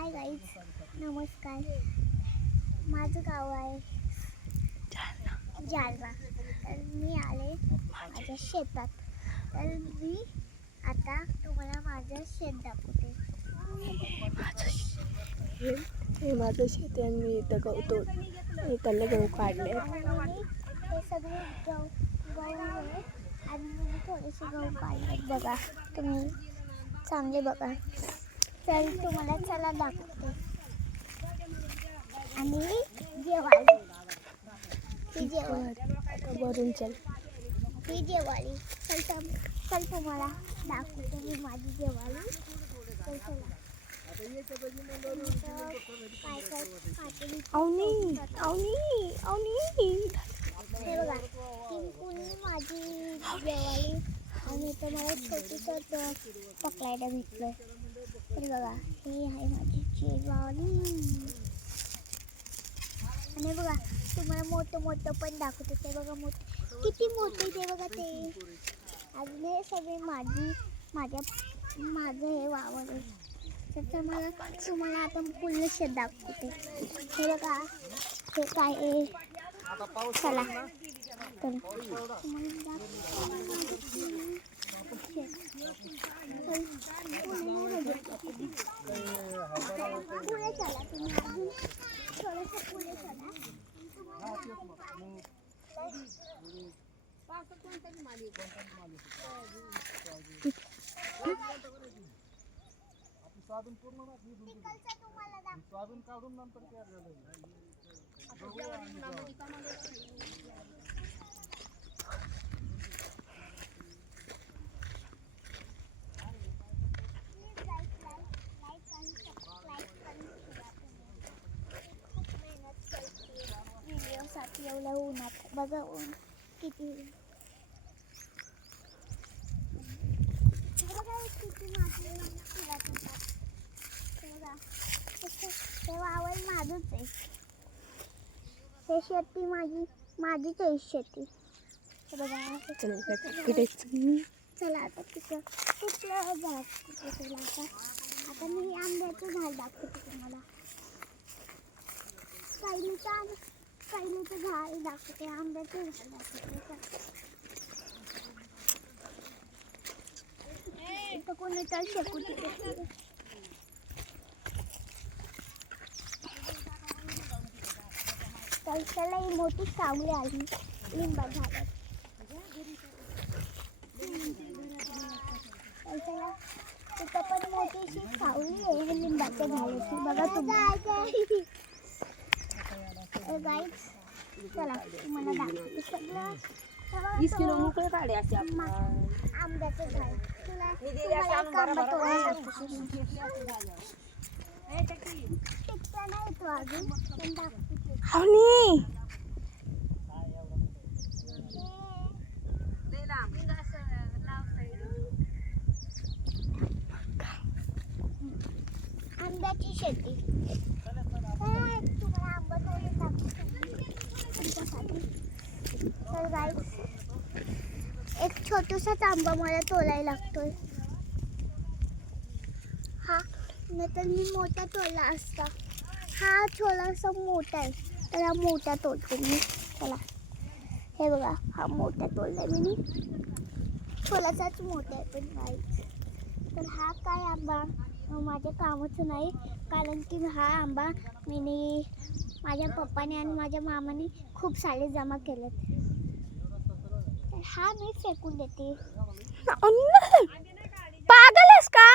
Hi guys, नमस्कार. माझं गाव आहे जालना. तर मी आले माझ्या शेतात. तर मी आता तुम्हाला माझं शेत दाखवते. हे माझं शेत आहे. मी इथं गवतो त्याला गहू काढले. हे सगळे गहू आहे आणि मी थोडेसे गहू काढले. बघा तुम्ही चांगले बघा. तर तुम्हाला चला दाखवते. आणि जेवाली आता वरून चल. ही जेवाली. चल तुम्हाला दाखवते मी माझी जेवाली. तर चला. हे बघा पूर्ण माझी जेवाली आणि इथं मला छोटीसं पकडायला भेटलं. तर बघा ही आहे माझी जेवाली. आणि बघा तुम्हाला मोठं पण दाखवते. ते बघा किती मोठे ते बघा ते. अजून हे सगळे माझं हे वावर आहे. तर तुम्हाला आता पूर्ण शेत दाखवते. हे बघा हे काय आहे. चला तर पुढे चला तुम्ही अजून थोडंसं पुढे चला. सोयाबीन काढून नंतर तयार झालं. व्हिडिओसाठी एवढं उन्हात बघा ऊन किती. हे वावर माझंच आहे. हे शेती माझीच आहे शेती. बघा चला आता कुठलं झाड तुला आता मी आंब्याचं झाड दाखवते तुम्हाला. पहिलीचं झाड दाखवते. आंब्याचं झाड दाखवते. इथं कोणी तर शेकून त्याला ही मोठी सावली आली लिंबा झाडात. तिथं पण मोठीशी सावली आहे लिंबाच्या झाडाची. बघा तुम्ही गाईज. चला तुम्हाला दाखवते सगळं. आंब्याचं झाड तुला आंबा तोडायला टिकता नाही येतो अजून पण दाखवते. आंब्याची शेती. तुम्हाला आंबा तोडून तुमच्यासाठी. तर गाईज एक छोटासाच आंबा मला तोडायला लागतोय. हा नाहीतर मी मोठा तोडला असता. हा थोडासा मोठा आहे तर हा मोठा तोडते मी. चला हे बघा हा मोठा तोडला मी. थोडासाच मोठा आहे पण गाईज. तर हा काय आंबा माझ्या कामाचं नाही. कारण की हा आंबा मी माझ्या पप्पाने आणि माझ्या मामाने खूप सारे जमा केलेत. तर हा मी फेकून देते. पागल आहेस का?